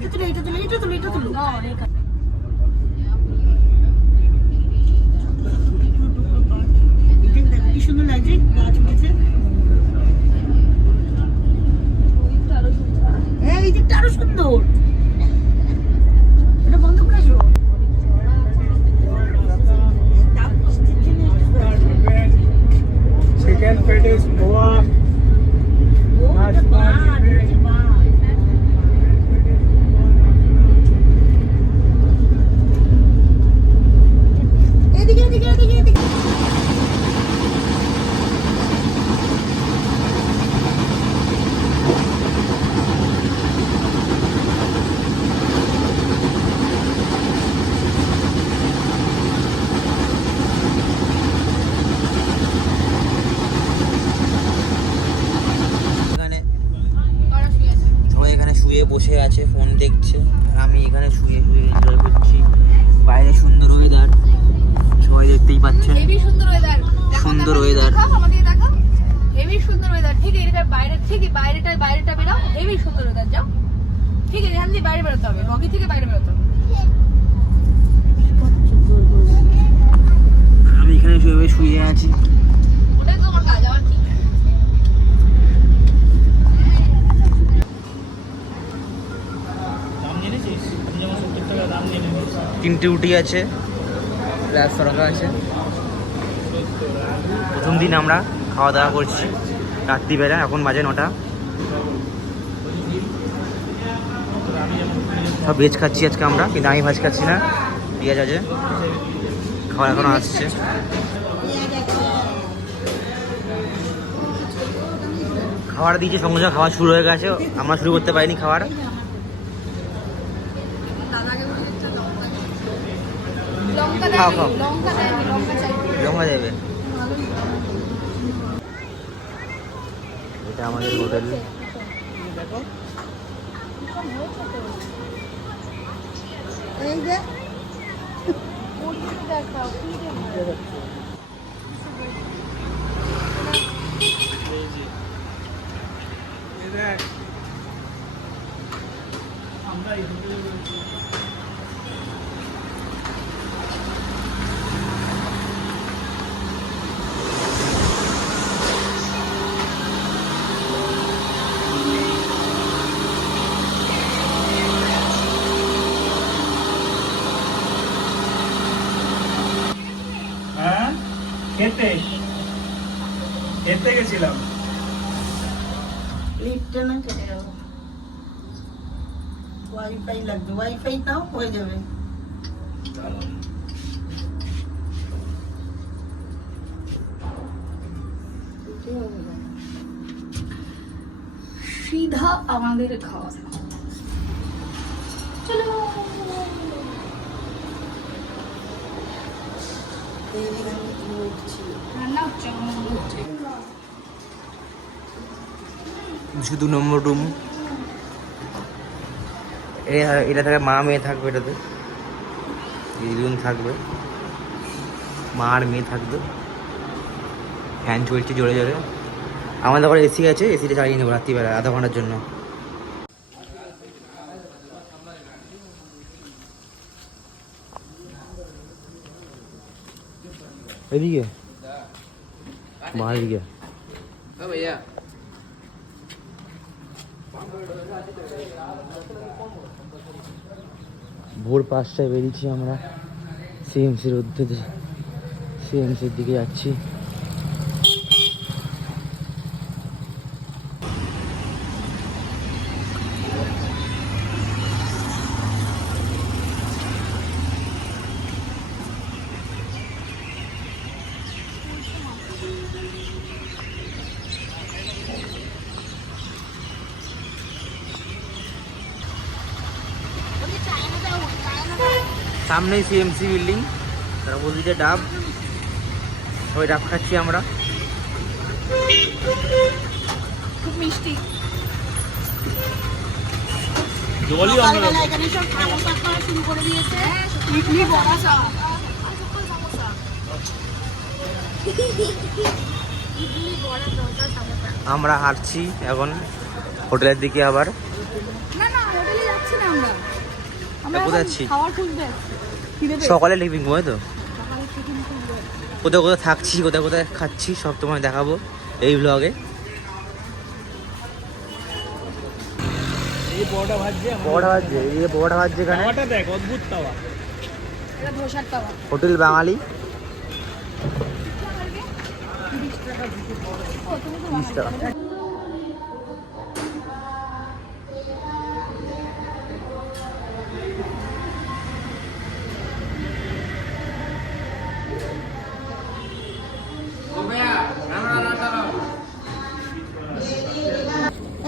কি সুন্দর লাগছে, গাছ উঠেছে। এই দিকটা আরো সুন্দর। এটা বন্ধ করে আসো। চিকেন পেটিস, গোয়া, এদিকে এদিকে এদিকে এদিকে। সবাই এখানে শুয়ে বসে আছে, ফোন দেখছে, আর আমি এখানে শুয়ে শুয়ে এনজয় করছি। বাইরে সুন্দর ওয়েদার, সবাই দেখতেই পাচ্ছেন। হেভি সুন্দর ওয়েদার, সুন্দর ওয়েদার, আমাদের দেখো হেভি সুন্দর ওয়েদার। ঠিক এর বাইরে থেকে বাইরেটা বেরাও, হেভি সুন্দর ওয়েদার। যাও ঠিক আছে, এখান থেকে বাইরে বেরোতে হবে, রকি থেকে বাইরে বেরোতে হবে। আমি এখানে শুয়ে শুয়ে আছি। ওটাই তো আমার কাজ, আমার কি। তিনটে রুটি আছে, প্লাস তরকা আছে। প্রথম দিন আমরা খাওয়া দাওয়া করছি রাত্রিবেলা, এখন বাজে 9টা। সব ভেজ খাচ্ছি আজকে আমরা, কিন্তু আমি ভাজ খাচ্ছি না, পেঁয়াজ আছে। খাবার এখনো আসছে। খাবার দিয়েছে, সঙ্গে সঙ্গে খাওয়া শুরু হয়ে গেছে, আমরা শুরু করতে পারিনি খাবার। খাও খাও, লঙ্কা দেবে। এটা আমাদের হোটেল। এই যে আমরা এই হোটেলে রয়েছি। হ্যাঁ, খেতে গেছিলাম। লিফটটা না কেটে গেল। ওয়াইফাই লাগবে, ওয়াইফাই নাও হয়ে যাবে। সিধা আমাদের খাওয়া দাওয়া। চলো রান্না হচ্ছে, শুধু নম্বর রুম। এটা থাকে মা মেয়ে থাকবে, এটাতে এই দুজন থাকবে, মা আর মেয়ে থাকবে। ফ্যান চলছে জোরে জোরে। আমাদের ঘরে এসি আছে, এসিটা চালিয়ে নেবো রাত্রিবেলা আধা ঘন্টার জন্য। এদিকে বাহার দিকে ভোর 5টায় বেরিয়েছি আমরা সিএমসির উদ্দেশ্যে, সিএমসির দিকে যাচ্ছি। সামনেই সিএমসি বিল্ডিং, তার অপোজিটে ডাব। সবাই ডাব খাচ্ছি আমরা। খুব মিষ্টি। সকালবেলা এখানে সব খাওয়া করা শুরু করে দিয়েছে। ইডলি বড়া চা। আমরা হাঁটছি এখন হোটেলের দিকে। আবার না না, হোটেলে যাচ্ছি না আমরা। আমরা কোথায় এখন আছি? খাবার খুঁজতে যাচ্ছি। খিদে পেয়েছে। সকালে টিফিন করবো তো, সকালে টিফিন খুঁজতে যাচ্ছি। কোথায় কোথায় থাকছি, কোথায় কোথায় খাচ্ছি সব তোমায় দেখাবো এই ব্লগে। এই বড়টা ভাজছে বড় ভাজছে এখানে তাওয়াটা দেখ, অদ্ভুত তাওয়া। এটা ধোসার তাওয়া। হোটেল বাঙালি। ও, তুমি তো 30 টাকা। বাঙালি।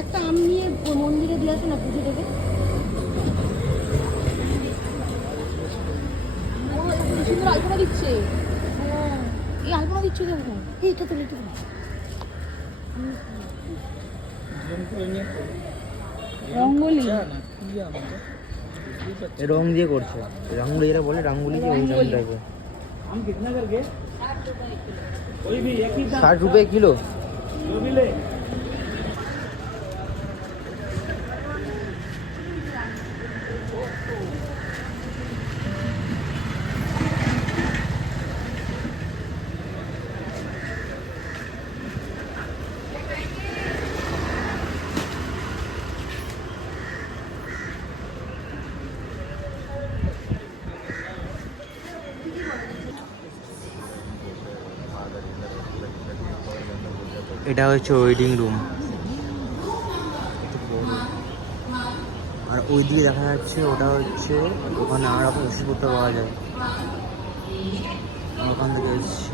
একটা আম নিয়ে মন্দিরে দিয়ে আসো না, পুজো দেবে। ও, কি সুন্দর আলপনা দিচ্ছে। হ্যাঁ, এই আলপনা দিচ্ছে দেখো। এইটা তো লিটু। রঙ্গোলি। রং দিয়ে করছে, রঙ্গোলি যেটা বলে, রঙ্গোলি দিয়ে ওই রকম টাইপের। हम कितना करके? कोई भी एक ही 60 रुपए किलो। जो भी ले। এটা হচ্ছে ওয়েডিং রুম, আর ওই দিকে দেখা যাচ্ছে ওটা হচ্ছে ওখানে আর রকম ওষুধপত্র পাওয়া যায়। ওখান থেকে এসেছি,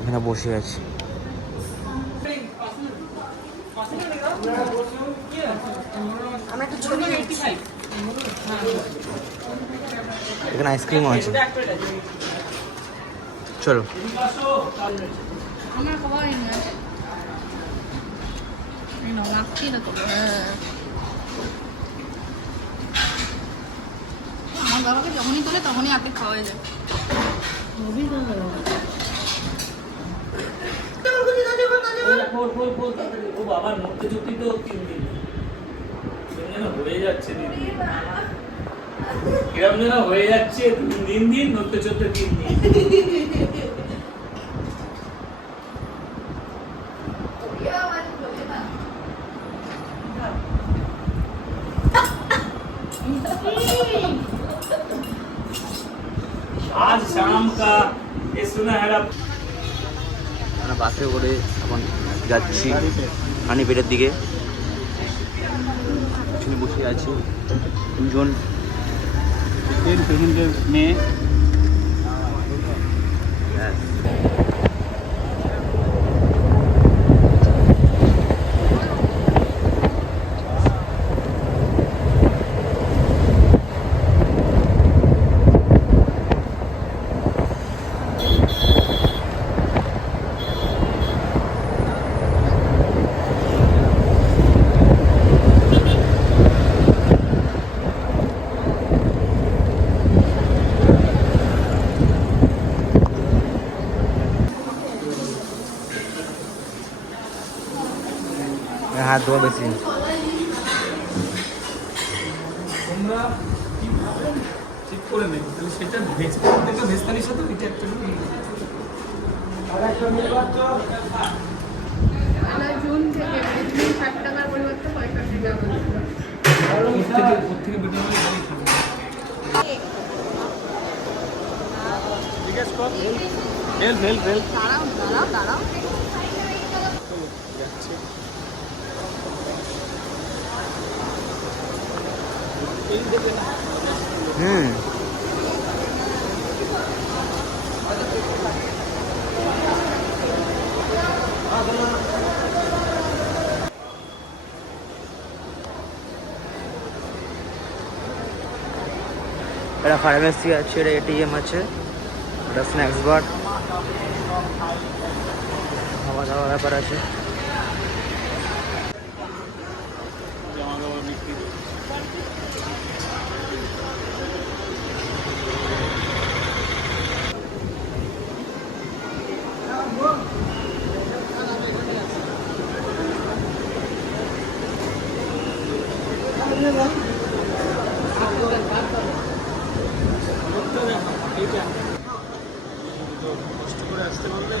এখানে বসে আছি। আমরা একটু ছবি নিচ্ছি। এখানে আইসক্রিমও আছে, চলো। আমার খাবার লাগছি না তো। আমার বাবাকে যখনই তোলে তখনই আপনি খাওয়া যায়। ও বাবার মরতে চুক্তি তো 3 দিন যেন হয়ে যাচ্ছে দিদি, কিরম যেন হয়ে যাচ্ছে দিন নড়তে চড়তে 3 দিন। आज शाम का ये सुनहरा আমরা বাসে করে এখন যাচ্ছি হানিপেটের দিকে। পিছনে বসে আছি দুজন में হাত ধোয়া বেশি। তোমরা কি ভাবো ঠিক করে নেবে, তাহলে সেটা ভেজ প্রত্যেকটা ভেজতালির সাথে এটা একটা জুন থেকে 60 টাকার পরিবর্তে 65 টাকা বলছিল। প্রত্যেকে ভিডিও জিজ্ঞেস কর। হেল্প দাঁড়াও। হুম, এটা ফার্মেসি আছে, এটা এটিএম আছে, এটা স্ন্যাক্স বার, খাওয়া দাওয়া ব্যাপার আছে। এইটা তো কষ্ট করে আসতে পারলে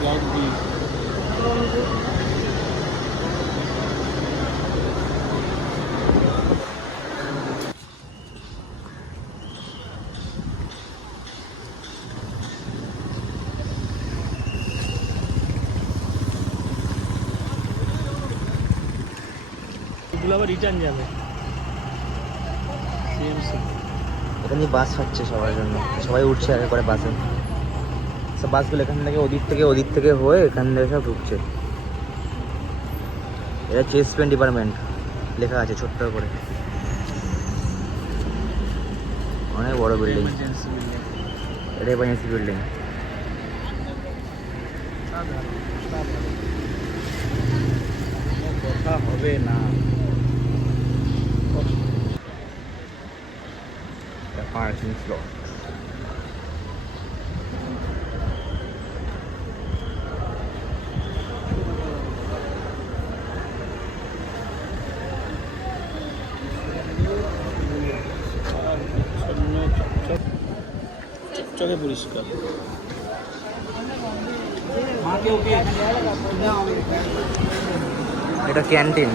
ব্লক দিয়ে এগুলো আবার রিটার্ন যাবে সিএমসি। এখানে বাস হচ্ছে সবার জন্য, সবাই উঠছে আগে করে বাসে। সব বাসগুলো এখান থেকে ওদিক থেকে হয়ে এখান থেকে সব ঢুকছে। এটা চেস্ট পেন ডিপার্টমেন্ট লেখা আছে ছোট্ট করে, অনেক বড় বিল্ডিং। এমার্জেন্সি বিল্ডিং, এটা এমার্জেন্সি বিল্ডিং। কথা হবে না। Parking slot. চকচকে পরিষ্কার। মাকে ওকে এটা ক্যান্টিন।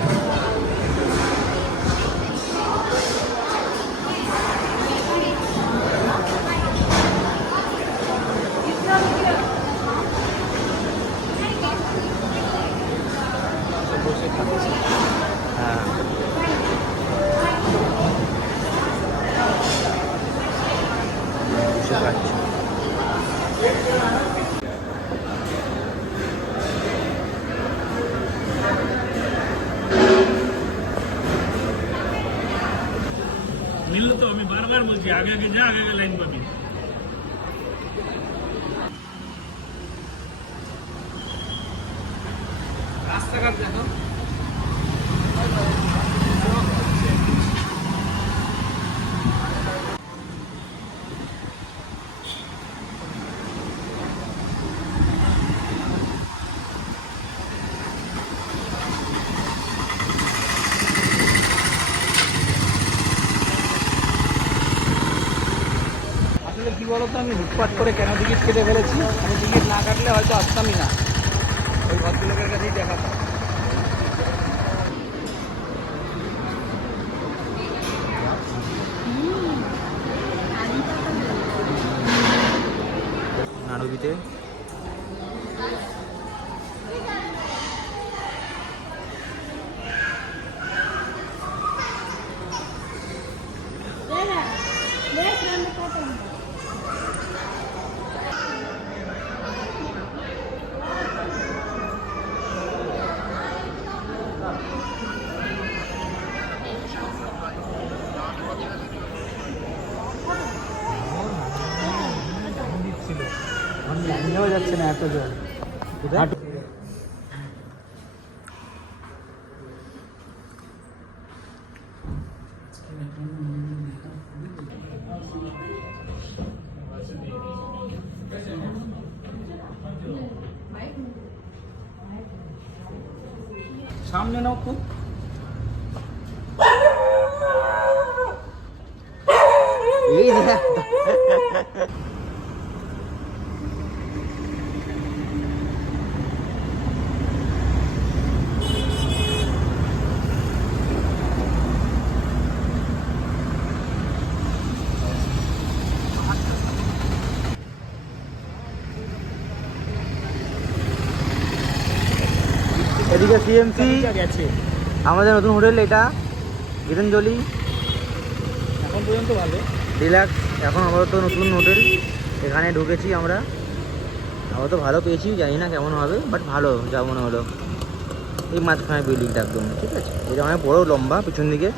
বসে খাচ্ছে। হ্যাঁ, বসে খাচ্ছে। মিললো তো, আমি বারবার বলছি আগে আগে যা, আগে আগে লাইন পাবি। রাস্তাঘাট দেখো, আসলে কি বলতো, আমি হুটপাট করে কেন টিকিট কেটে ফেলেছি। আমি টিকিট না কাটলে হয়তো আসতামই না, ওই ভদ্রলোকের কাছেই দেখাতাম। নাড়ুবিতে যাচ্ছে না এত জল। সামনে নাও খুব। এই দেখ। এদিকে সিএমসি গেছে আমাদের নতুন হোটেল, এটা গীতাঞ্জলি এখন পর্যন্ত ভালো। রিল্যাক্স। এখন আপাতত নতুন হোটেল, এখানে ঢুকেছি আমরা। আপাতত ভালো পেয়েছি, জানি না কেমন হবে, বাট ভালো যা মনে হলো। এই মাঝখানে বিল্ডিংটা একদম ঠিক আছে, এটা অনেক বড় লম্বা, পিছন দিকে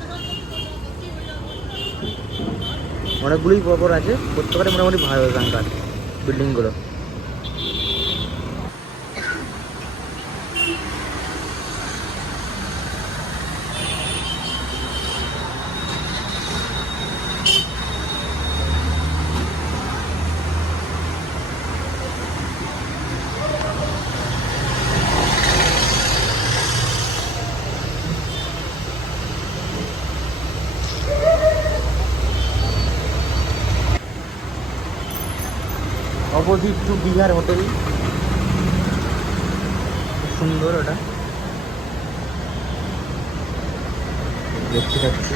অনেকগুলোই পর আছে, প্রত্যেকটা মোটামুটি ভালো এখানকার বিল্ডিংগুলো। প্রদীপ টু বিহার হোটেল, সুন্দর ওটা দেখতে পাচ্ছি।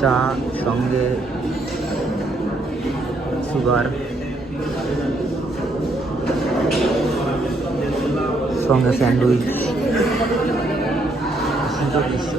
চা সঙ্গে সুগার, সঙ্গে স্যান্ডউইচ, সুন্দর দৃশ্য।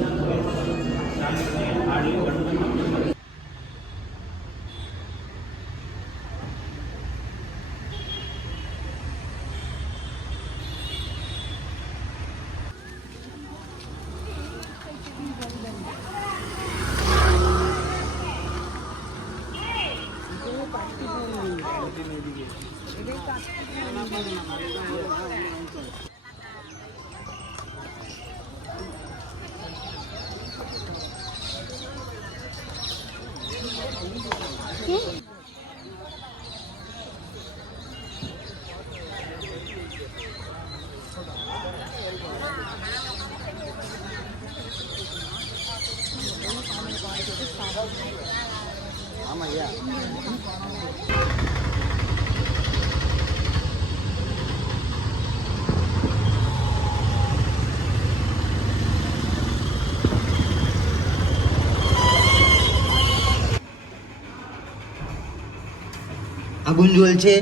আগুন জ্বলছে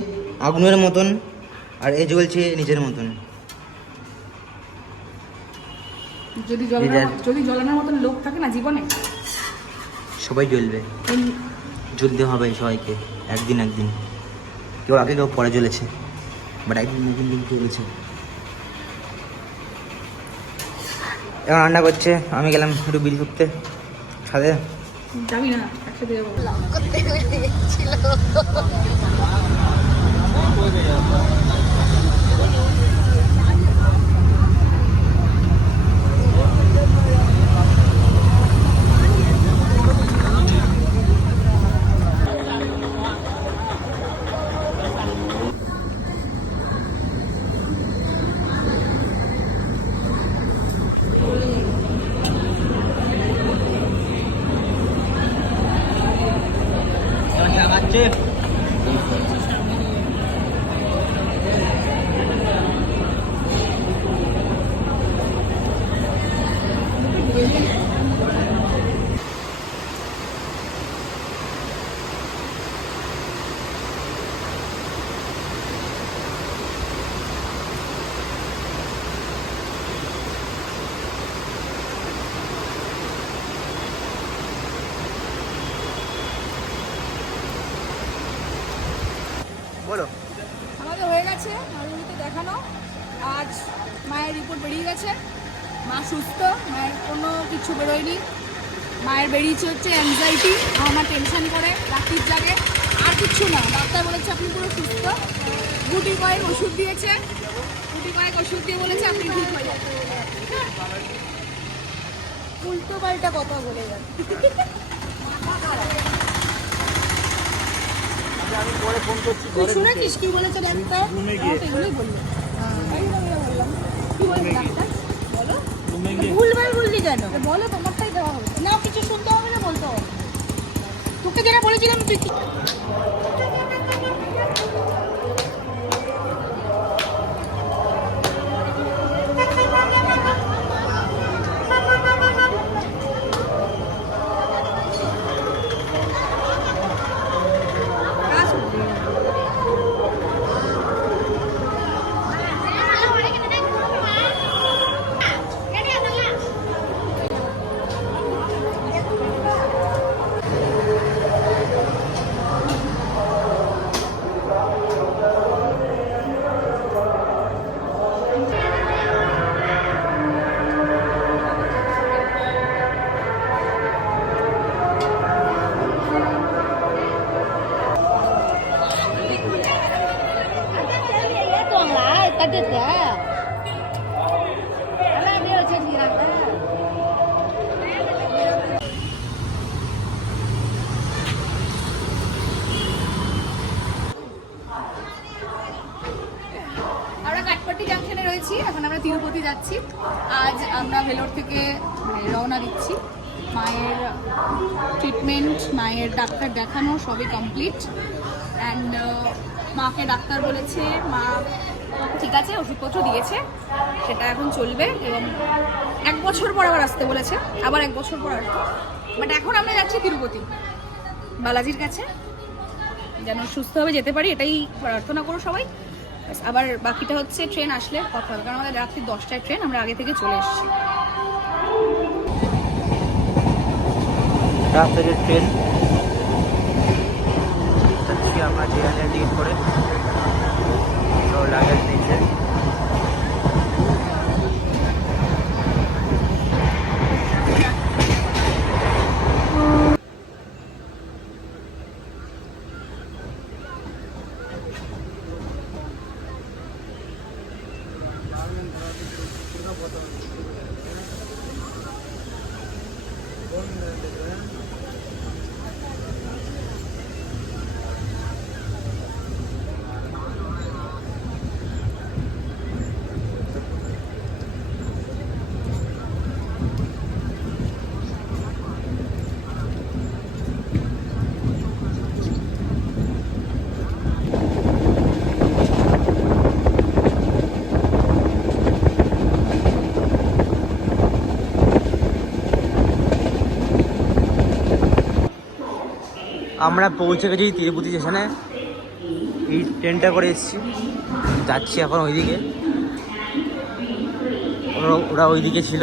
আগুনের মতন, আর এ জ্বলছে নিজের মতন। যদি জ্বলানোর মতন লোক থাকে না জীবনে, সবাই জ্বলবে, জ্বলতে হবে সবাইকে একদিন একদিন। কেউ আগে কেউ পরে জ্বলেছে, বাট একদিন দিন চলেছে। এখন রান্না করছে, আমি গেলাম একটু বিল করতে ছাদে। যাবি না, একসাথে যাবো। বলো। আমাদের হয়ে গেছে নবমীতে দেখানো। আজ মায়ের রিপোর্ট বেরিয়ে গেছে, মা সুস্থ, মায়ের কোনো কিছু বেরোয়নি। মায়ের বেরিয়েছে হচ্ছে অ্যাংজাইটি, আমার টেনশন করে রাত্রির জাগে, আর কিছু না। ডাক্তার বলেছে আপনি পুরো সুস্থ। গুটি কয়েক ওষুধ দিয়েছে, গুটি কয়েক ওষুধ দিয়ে বলেছে আপনি ঠিক হয়ে যাবেন। উল্টো পাল্টা কথা বলে যান। আমি পরে ফোন করছি। তুই শুনেছিস কি বলেছে ডাক্তার? এগুলোই বললো। কি বলছে ডাক্তার? বলো। ভুলভাল বললি কেন? বলো, তোমারটাই দেওয়া হবে না, কিছু শুনতে হবে না, বলতে হবে। তোকে যেটা বলেছিলাম তুই তিরুপতি যাচ্ছি। আজ আমরা ভেলোর থেকে রওনা দিচ্ছি। মায়ের ট্রিটমেন্ট, মায়ের ডাক্তার দেখানো সবই কমপ্লিট। অ্যান্ড মাকে ডাক্তার বলেছে মা ঠিক আছে, ওষুধপত্র দিয়েছে, সেটা এখন চলবে এবং 1 বছর পর আবার আসতে বলেছে, আবার 1 বছর পর আসবো। বাট এখন আমরা যাচ্ছি তিরুপতি বালাজির কাছে, যেন সুস্থভাবে যেতে পারি, এটাই প্রার্থনা করো সবাই। আবার বাকিটা হচ্ছে ট্রেন আসলে কথা হবে, কারণ আমাদের রাত্রি 10টায় ট্রেন, আমরা আগে থেকে চলে এসেছি। রাত্রের ট্রেন যাচ্ছি আমরা ট্রেনের টিকিট করে, তো লাগেজ নিচে। আমরা পৌঁছে গেছি তিরুপতি স্টেশনে, এই ট্রেনটা করে এসেছি, যাচ্ছি এখন ওইদিকে, ওরা ওইদিকে ছিল।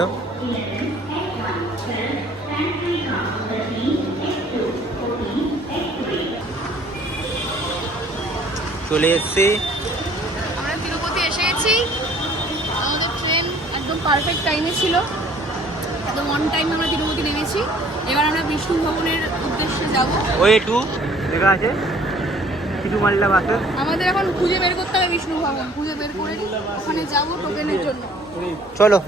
চলে এসছি, আমরা তিরুপতি এসে গেছি। আমাদের ট্রেন একদম পারফেক্ট টাইমে ছিল, একদম অন টাইম আমরা তিরুপতি নেমেছি। এবার আমরা বিষ্ণু ভবনের উদ্দেশ্যে যাব। ওই টু দেখা আছে কিছু মাল্লা বাসে। আমাদের এখন খুঁজে বের করতে হবে বিষ্ণু ভবন, খুঁজে বের করে ওখানে যাব টোকেনের জন্য। চলো।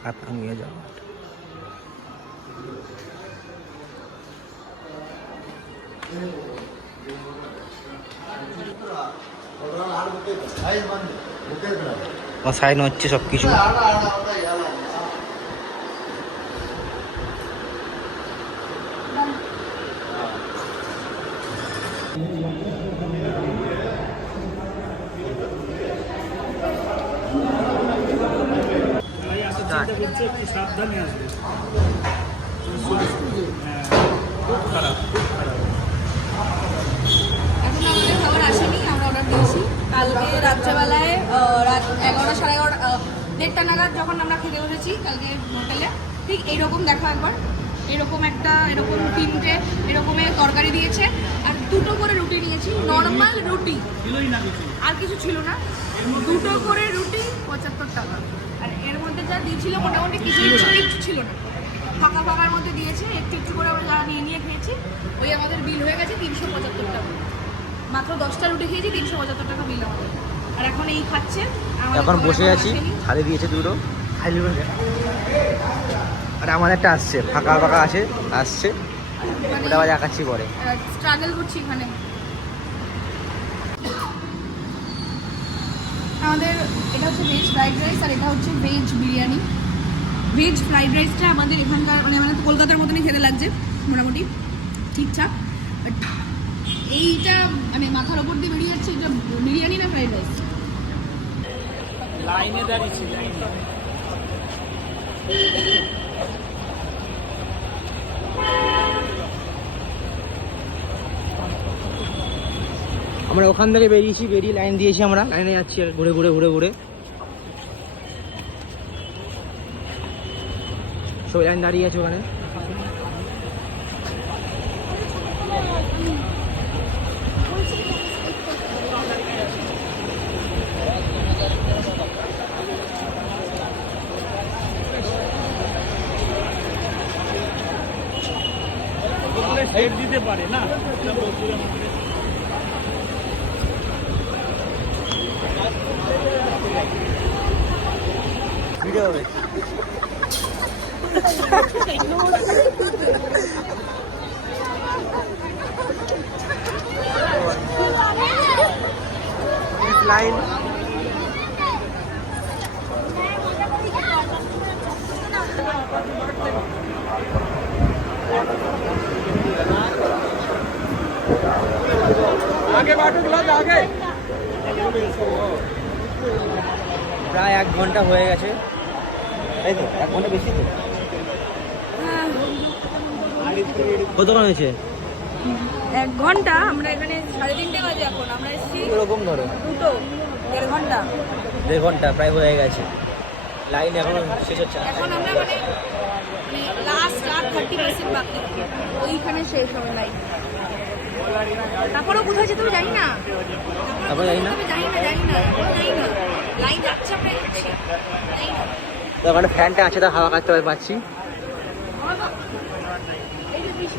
खाता নিয়ে যাও। সাইন হচ্ছে সব কিছু। সাবধানে আসবে। এখন আমাদের খাবার আসেনি, আমরা অর্ডার দিয়েছি। কালকে রাত্রেবেলায় রাত 11টা সাড়ে 11টা 1:30 নাগাদ যখন আমরা খেতে বসেছি কালকে হোটেলে, ঠিক এইরকম দেখো একবার, এরকম একটা এরকম 3টে এরকমের তরকারি দিয়েছে আর 2টো করে রুটি নিয়েছি, নর্মাল রুটি, আর কিছু ছিল না। 2টো করে রুটি 75 টাকা। আর এর মধ্যে যা দিয়েছিল মোটামুটি কিছু ছিল না, ফাঁকা ফাঁকার মধ্যে দিয়েছে, একটু একটু করে আমরা যা নিয়ে খেয়েছি। ওই আমাদের বিল হয়ে গেছে 375 টাকা। মাত্র 10টা রুটি খেয়েছি, 375 টাকা বিল আমাদের। আর এখন এই খাচ্ছে, এখন বসে আছি, থালি দিয়েছে 2টো খালি বসে। আর আমার একটা আসছে, ফাঁকা ফাঁকা আছে, আসছে, ওটা আবার দেখাচ্ছি পরে। স্ট্রাগল করছি এখানে। আমাদের এটা হচ্ছে ভেজ ফ্রাইড রাইস আর এটা হচ্ছে ভেজ বিরিয়ানি। ভেজ ফ্রাইড রাইসটা আমাদের এখানকার মানে আমাদের কলকাতার মতনই খেতে লাগছে মোটামুটি ঠিকঠাক। বাট এইটা মানে মাথার ওপর দিয়ে বেরিয়ে যাচ্ছে, এটা বিরিয়ানি না ফ্রাইড রাইস। লাইনে দাঁড়িয়েছি, আমরা ওখান থেকে বেরিয়েছি, বেরিয়ে লাইন দিয়েছি, আমরা লাইনে যাচ্ছি ঘুরে ঘুরে ঘুরে ঘুরে। সবাই লাইন দাঁড়িয়ে আছে ওখানে। রেট দিতে পারে না ভিডিও হবে লাইন আগে বাটুক লোক আগে প্রায় 1 ঘন্টা হয়ে গেছে তাই তো 1 ঘন্টা বেশি তো কতক্ষণ হয়েছে 1 ঘন্টা আমরা এখানে 3:30 বাজে এখন আমরা এসেছি এরকম ধরো 1.5 ঘন্টা 1.5 ঘন্টা প্রায় হয়ে গেছে লাইন এখনো শেষ হচ্ছে না। এখন আমরা মানে লাস্ট আর 30% বাকি ওইখানে শেষ হবে লাইন তারপরেও কোথায় যেতে হবে জানি না তারপরে জানি না জানি না লাইন যাচ্ছে আমরা যাচ্ছি জানি না তো ওখানে ফ্যানটা আছে তো হাওয়া কাটতে পাচ্ছি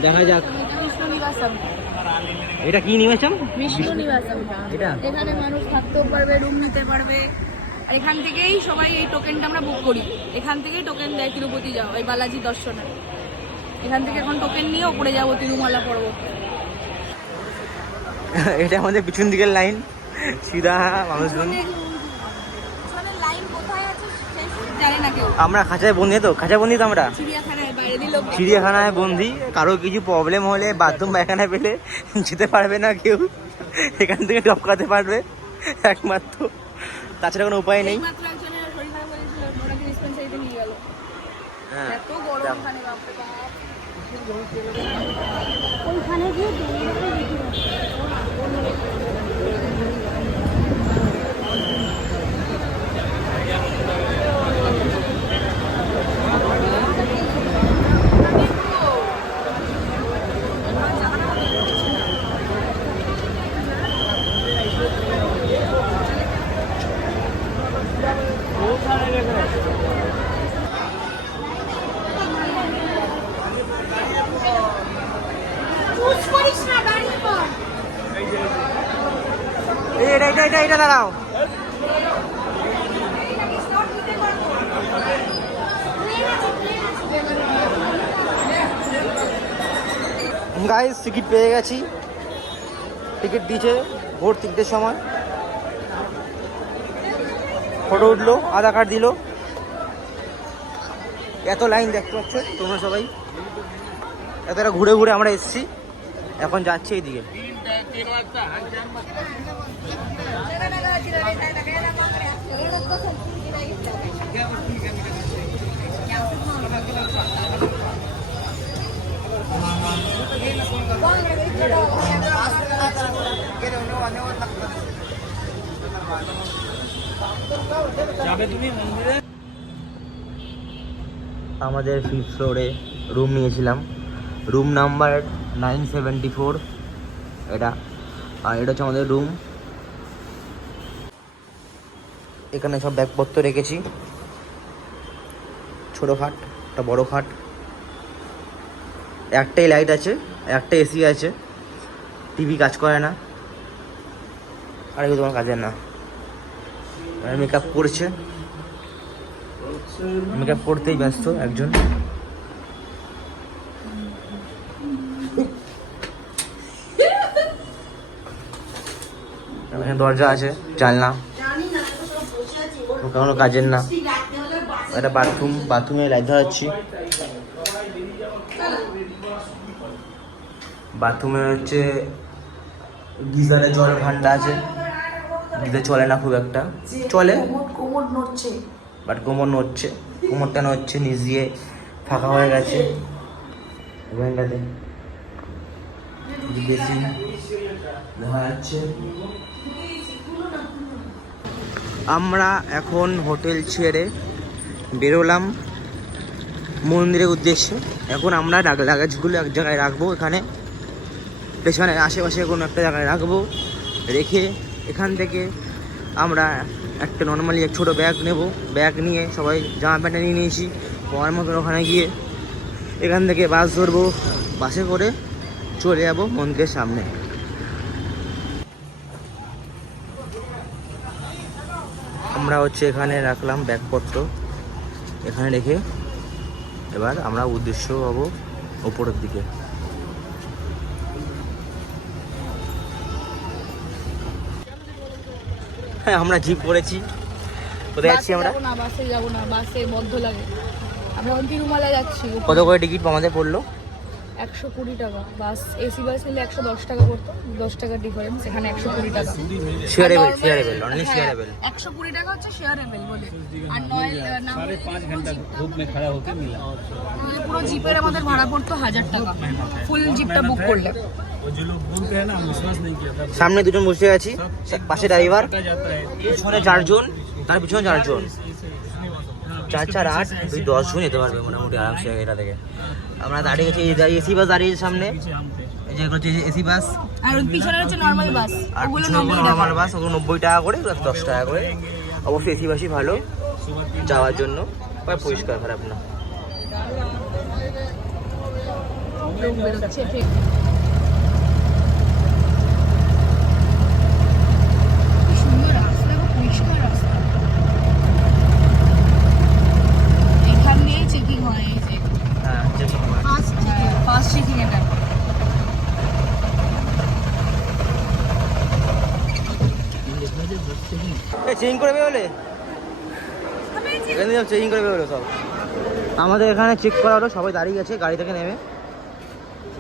দেখা যাক বিষ্ণু নিবাসম এটা কি নিয়েছেন বিষ্ণু নিবাসম এটা এখানে মানুষ থাকতেও পারবে রুম নিতে পারবে আর এখান থেকেই সবাই এই টোকেনটা আমরা বুক করি এখান থেকেই টোকেন দেয় তিরুপতি যাও এই বালাজি দর্শনে এখান থেকে এখন টোকেন নিয়ে ওপরে যাবো তিরুমালা পর্বত এটা আমাদের পিছন দিকের লাইন সিধা মানুষজন লাইন কোথায় আছে জানে না কেউ আমরা খাঁচায় বন্দি তো খাঁচায় বন্দি তো আমরা চিড়িয়াখানায় বাইরে দিল চিড়িয়াখানায় বন্দি কারো কিছু প্রবলেম হলে বাথরুম পায়খানায় পেলে যেতে পারবে না কেউ এখান থেকে ড্রপ করাতে পারবে একমাত্র তাছাড়া কোনো উপায় নেই মাত্র একজনের শরীর খারাপ হয়েছিল ওনাকে ডিসপেন্সারিতে নিয়ে গেল হ্যাঁ এত গরম ওখানে বাপরে বাপ ওইখানে গিয়ে চুজ করিস না দাঁড়িয়ে পড় এটা দাঁড়াও গাইস টিকিট পেয়ে গেছি টিকিট দিয়েছে ভোর 3টের সময় ফটো উঠলো আধার কার্ড দিল এত লাইন দেখতে পাচ্ছ তোমরা সবাই এতটা ঘুরে ঘুরে আমরা এসেছি এখন যাচ্ছি এইদিকে যাবে তুমি মন্দিরে আমাদের 5th ফ্লোরে রুম নিয়েছিলাম রুম নাম্বার 974 এটা আর এটা হচ্ছে আমাদের রুম এখানে সব ব্যাগপত্র রেখেছি ছোটো খাট একটা বড় খাট একটাই লাইট আছে একটা এসি আছে টিভি কাজ করে না আর এগুলো তোমার কাজের না মেকআপ করছে মেকআপ করতেই ব্যস্ত একজন এখানে দরজা আছে জানলা কোনো কাজের না একটা বাথরুমে লাইট ধরাচ্ছি বাথরুমে হচ্ছে গিজারে জল ঠান্ডা আছে গিজার চলে না খুব একটা চলে কোমর নড়ছে বাট কোমর নড়ছে কোমরটা নড়ছে নিচ দিয়ে ফাঁকা হয়ে গেছে ওখানটাতে বেশি দেখা যাচ্ছে আমরা এখন হোটেল ছেড়ে বেরোলাম মন্দিরের উদ্দেশ্যে এখন আমরা লাগেজগুলো এক জায়গায় রাখবো এখানে পেছনে আশেপাশে কোনো একটা জায়গায় রাখবো রেখে এখান থেকে আমরা একটা নর্মালি এক ছোটো ব্যাগ নেব ব্যাগ নিয়ে সবাই জামা প্যান্ট নিয়ে নিয়েছি পড়ার মতন ওখানে গিয়ে এখান থেকে বাস ধরবো বাসে করে চলে যাবো মন্দিরের সামনে। আমরা হচ্ছে এখানে রাখলাম ব্যাগপত্র, এখানে রেখে এবার আমরা উদ্দেশ্য হবো ওপরের দিকে। হ্যাঁ আমরা জিপ করেছি। কোথায় যাচ্ছি আমরা? বাসে যাবো না, বাসে বদ্ধ লাগে। আমরা এখন তিরুমালা যাচ্ছি। কত করে টিকিট আমাদের পড়লো? 120 টাকা। বাস এসি বাস নিলে 110 টাকা পড়তো, 10 টাকা ডিফারেন্স। এখানে 120 টাকা। শেয়ারেবল, শেয়ারেবল, অনলি হ্যাঁ, শেয়ারেবল। 120 টাকা হচ্ছে শেয়ারেবল বলে। আর নয় না 5.5 घंटा धूप में खड़ा होकर मिला। পুরো জিপের আমাদের ভাড়া পড়তো 1000 টাকা ফুল জিপটা বুক করলে। वो जो लोग बोलते हैं ना, हम विश्वास नहीं किया था। সামনে দুজন বসে আছি, পাশে ড্রাইভার, काटा जाता है পিছনে 4 জন, তার পিছনে 4 জন, 4 4 8 দুই 10 জন যেতে পারবে মোটামুটি আরামসে এটা থেকে। আমরা দাঁড়িয়ে গেছি, এসি বাস দাঁড়িয়ে সামনে, এই যে হচ্ছে এসি বাস, আর পিছনে হচ্ছে নরমাল বাস, আর ওগুলো পিছনে 90 টাকা। নরমাল বাস, ওগুলো 90 টাকা করে, 10 টাকা করে। অবশ্যই এসি বাসই ভালো যাওয়ার জন্য, পরিষ্কার, খারাপ না। লোক বেরোচ্ছে ঠিক। কি সুন্দর রাস্তা, পরিষ্কার রাস্তা। এখানে চেকিং হয়, এই যে হ্যাঁ, চেকিং হয়। ফাস্ট চেকিং এটা। চেকিং করে বেরোলে, এখানে চেকিং করে বেরোলো সব। আমাদের এখানে চেক করা হলো, সবাই দাঁড়িয়ে গেছে গাড়ি থেকে নেমে।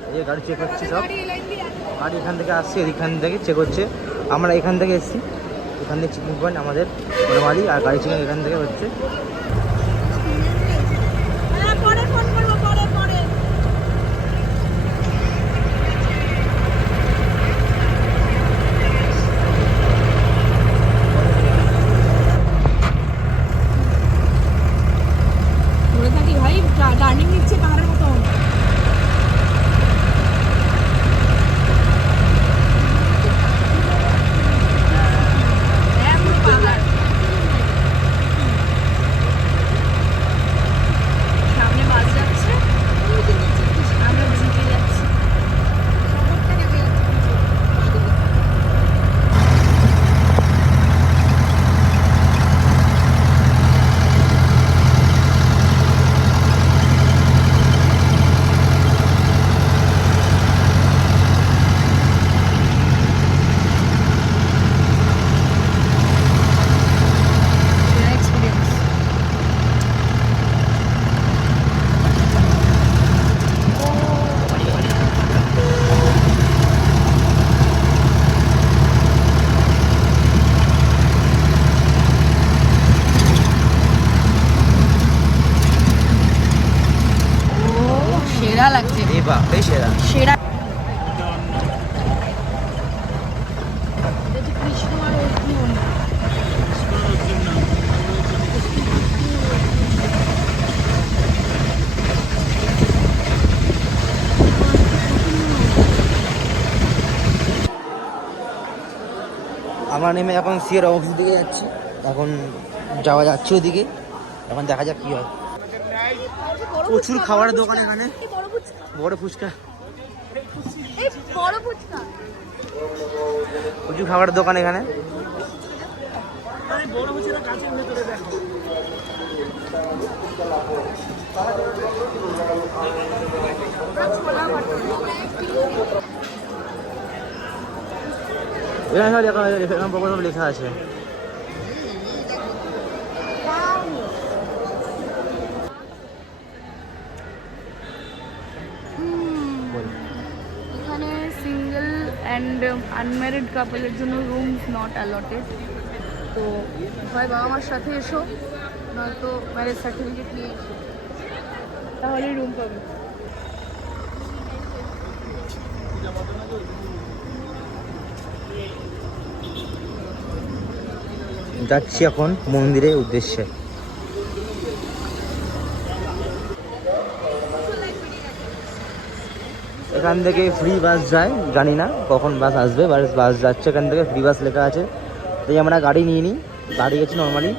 এই যে গাড়ি চেক হচ্ছে সব, গাড়ি এখান থেকে আসছে, এখান থেকে চেক হচ্ছে। আমরা এখান থেকে এসেছি, এখান থেকে চেকিং পয়েন্ট আমাদের নরমালি, আর গাড়ি চেকিং এখান থেকে হচ্ছে। পরে ফোন করবো, পরে। ধরে থাকি ভাই, টার্নিং নিচ্ছে পাহাড়ের মতন। সামনে বাস যাচ্ছে, আমরা জিপে যাচ্ছি। এক্সপিরিয়েন্স। সেরা লাগছে, এই বা বেশ সেরা। সেরা। এটা হচ্ছে কৃষ্ণ আর অগ্নি মন্দির। আমরা নেমে এখন সিয়ের অফিস দিকে যাচ্ছি, এখন যাওয়া যাচ্ছে ওদিকে, এখন দেখা যাক কি হয়। প্রচুর খাবারের দোকান এখানে, বড় ফুচকা, প্রচুর খাবারের দোকান এখানে। এখানে লেখা আছে। এখানে সিঙ্গেল অ্যান্ড আনম্যারিড কাপলের জন্য রুমস নট অ্যালটেড। তো হয় বাবা মার সাথে এসো, নয়তো ম্যারেজ সার্টিফিকেট নিয়ে এসো, তাহলেই রুম পাবে। যাচ্ছি এখন মন্দিরের উদ্দেশ্যে। এখান থেকে ফ্রি বাস যায়, জানি না কখন বাস আসবে, বাস যাচ্ছে এখান থেকে, ফ্রি বাস লেখা আছে। তাই আমরা গাড়ি নিয়ে নিই, গাড়ি গেছি নর্মালি,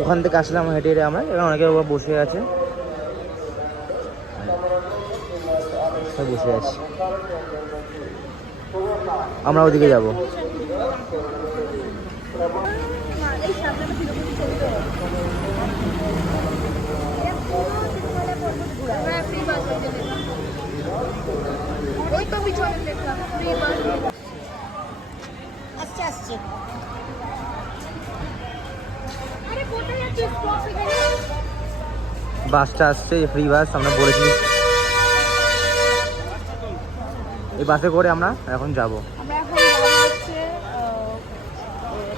ওখান থেকে আসলাম হেঁটে আমরা। এখানে অনেকে বসে আছে, বসে আছি। আমরা ওদিকে যাব। ওই তো পিছনে লেখা ফ্রি বাস। আসছে আসছে। আরে কোথায় যাচ্ছিস? স্টপ এখানে। বাসটা আসছে, ফ্রি বাস, আমরা বলেছি। এই বাসে করে আমরা এখন যাব। আমরা এখন যাবো হচ্ছে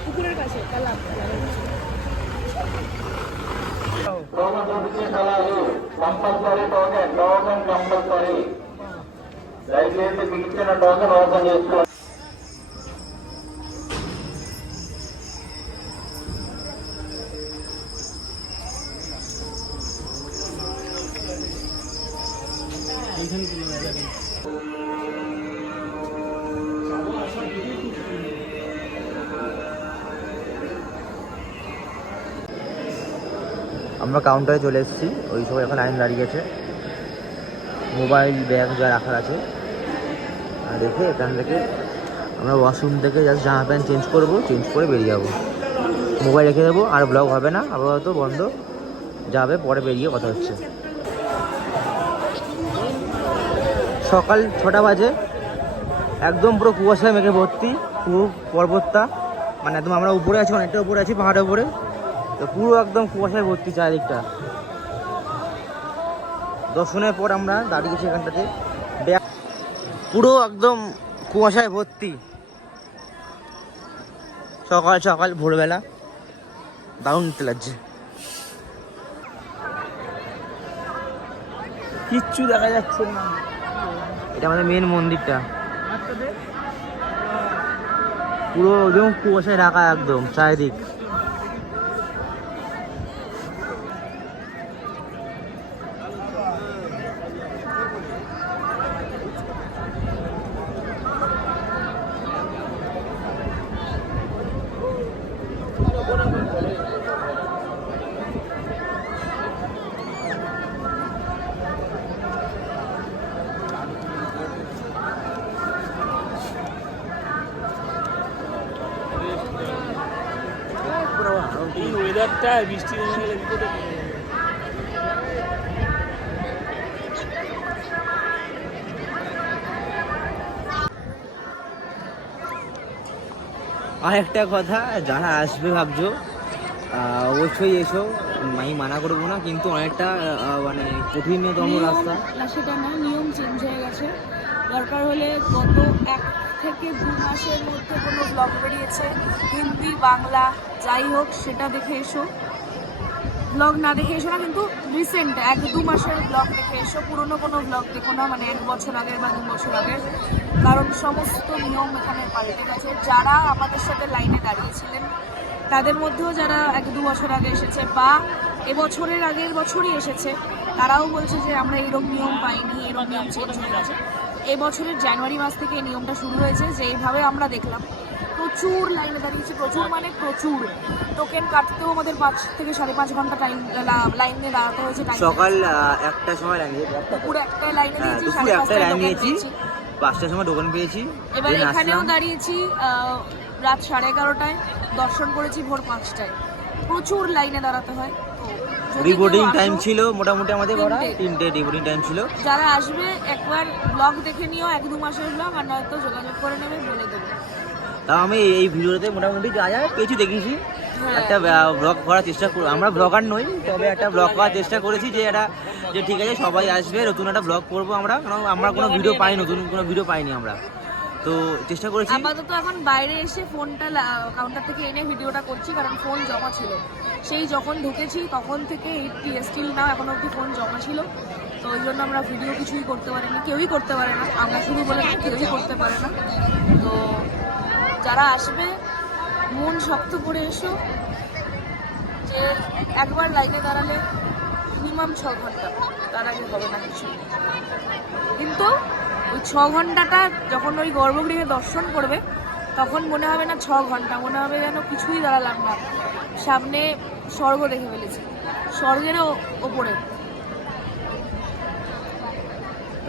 পুকুরের কাছে তালাব। আমরা কাউন্টারে চলে এসেছি, ওই সবাই এখন লাইন দাঁড়িয়ে গেছে, মোবাইল ব্যাগ যা রাখার আছে আর রেখে এখান থেকে আমরা ওয়াশরুম থেকে জাস্ট জামা প্যান্ট চেঞ্জ করবো, চেঞ্জ করে বেরিয়ে যাবো। মোবাইল রেখে দেবো, আর ব্লগ হবে না, আপাতত বন্ধ যাবে, পরে বেরিয়ে কথা হচ্ছে। সকাল 6টা বাজে, একদম পুরো কুয়াশায় মেঘে ভর্তি, পুরো পর্বতটা, মানে একদম আমরা উপরে আছি, অনেকটা উপরে আছি পাহাড়ের উপরে, তো পুরো একদম কুয়াশায় ভর্তি চারিদিকটা। দর্শনের পর আমরা দাঁড়িয়েছি এখানটাতে, পুরো একদম কুয়াশায় ভর্তি। সকাল সকাল ভোরবেলা দারুণ নিতে লাগছে। কিচ্ছু দেখা যাচ্ছে না। এটা আমাদের মেন মন্দিরটা, পুরো একদম কুয়াশায় ঢাকা একদম চারিদিক। এই ওয়েদারটা বৃষ্টি নেমে গেলে বিপদে পড়ে যাবে। আর একটা কথা, যারা আসবে ভাবছো অবশ্যই এসো, আমি মানা করবো না, কিন্তু অনেকটা মানে কঠিনতম রাস্তা। সেটা না, নিয়ম চেঞ্জ হয়ে গেছে। দরকার হলে গত 1 থেকে 2 মাসের মধ্যে কোনো ব্লগ বেরিয়েছে হিন্দি বাংলা যাই হোক সেটা দেখে এসো। ব্লগ না দেখে এসো না, কিন্তু রিসেন্ট 1-2 মাসের ব্লগ দেখে এসো, পুরনো কোনো ব্লগ দেখো না, মানে 1 বছর আগের বা 2 বছর আগের, কারণ সমস্ত নিয়ম এখানে পাল্টে গেছে। যারা আমাদের সাথে লাইনে দাঁড়িয়েছিলেন তাদের মধ্যেও যারা 1-2 বছর আগে এসেছে বা এবছরের আগের বছরই এসেছে, তারাও বলছে যে আমরা এরকম নিয়ম পাইনি, এরকম নিয়ম চেঞ্জ হয়ে গেছে। এবছরের জানুয়ারি মাস থেকে এই নিয়মটা শুরু হয়েছে, যে এইভাবে আমরা দেখলাম প্রচুর লাইনে দাঁড়িয়েছি, প্রচুর মানে প্রচুর। টোকেন কাটতেও আমাদের 5 থেকে 5.5 ঘন্টা লাইনে দাঁড়াতে হয়েছে। সকাল 1টার সময় লাইন দিয়েছি, পুরো একটাই লাইনে দিয়েছি, দুপুরে 1টায় লাইন দিয়েছি, দিয়েছি। 5টার সময় টোকেন পেয়েছি। এবার এখানেও দাঁড়িয়েছি রাত 11:30টায়, দর্শন করেছি ভোর 5টায়। প্রচুর লাইনে দাঁড়াতে হয়। রিপোর্টিং টাইম ছিল মোটামুটি আমাদের 3টে রিপোর্টিং টাইম ছিল। যারা আসবে একবার ব্লগ দেখে নিও, 1-2 মাসের ব্লগ, আর নয়তো যোগাযোগ করে নেবে, বলে দেবো। তাও আমি এই ভিডিওতে মোটামুটি যা যা পেয়েছি দেখেছি, একটা ব্লগ করার চেষ্টা করি। আমরা ব্লগার নই, তবে একটা ব্লগ করার চেষ্টা করেছি, যে এটা যে ঠিক আছে সবাই আসবে, নতুন একটা ব্লগ করবো আমরা, কারণ আমরা কোনো ভিডিও পাইনি, নতুন কোনো ভিডিও পাইনি আমরা, তো চেষ্টা করেছি। আপাতত এখন বাইরে এসে ফোনটা কাউন্টার থেকে এনে ভিডিওটা করছি, কারণ ফোন জমা ছিল। সেই যখন ঢুকেছি তখন থেকে স্টিল না এখনো অব্দি ফোন জমা ছিল, তো ওই জন্য আমরা ভিডিও কিছুই করতে পারিনি, কেউই করতে পারে না, আমরা শুধু বলে না, কেউই করতে পারে না। তো যারা আসবে মন শক্ত করে এসো, যে একবার লাইনে দাঁড়ালে মিনিমাম 6 ঘন্টা, তার আগে হবে না কিছু। কিন্তু ওই 6 ঘন্টাটা যখন ওই গর্ভগৃহে দর্শন করবে, তখন মনে হবে না 6 ঘন্টা, মনে হবে যেন কিছুই দাঁড়ালাম না, সামনে স্বর্গ দেখে ফেলেছি, স্বর্গেরও ওপরে।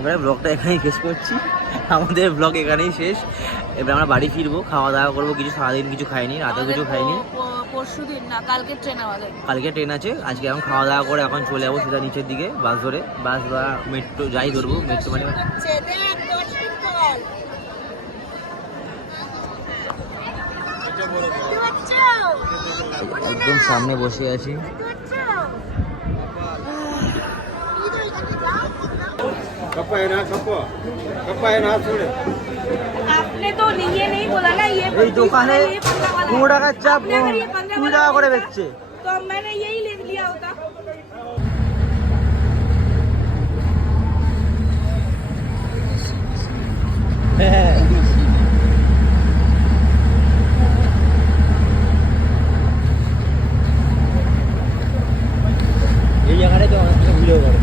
এবারে ব্লগটা এখানেই শেষ করছি, আমাদের ব্লগ এখানেই শেষ। এবার আমরা বাড়ি ফিরবো, খাওয়া দাওয়া করবো, কিছু সারাদিন কিছু খাইনি, রাতেও কিছু খাইনি। পরশু দিন না, কালকে ট্রেন আমাদের। কালকে ট্রেন আছে, আজকে এখন খাওয়া দাওয়া করে এখন চলে যাবো সিধা নিচের দিকে বাস ধরে, বাস বা মেট্রো যাই ধরবো, মেট্রো মানে একদম সামনে বসে আছি। आपने तो ये नहीं बोला ना, ये এই দোকানে 15 টাকার চা आपने अगर ये 15 2 টাকা করে বেচছে। तो मैंने यही ले लिया होता। হ্যাঁ এই জায়গাটায় তো অনেক কিছু ভিডিও করে।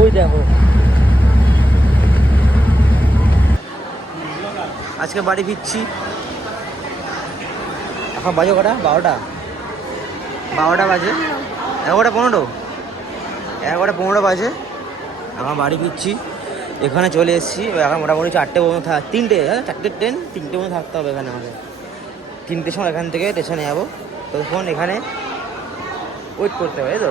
ওই দেখো আজকে বাড়ি ফিরছি, এখন বাজে কটা? 12টা বাজে, 11:15 বাজে। এখন বাড়ি ফিরছি, এখানে চলে এসেছি। এখন মোটামুটি 4টে পর্যন্ত 4টে ট্রেন, 3টে পর্যন্ত থাকতে হবে এখানে আমাদের। 3টের সময় এখান থেকে স্টেশনে যাবো, ততক্ষণ এখানে ওয়েট করতে হবে, তাই তো।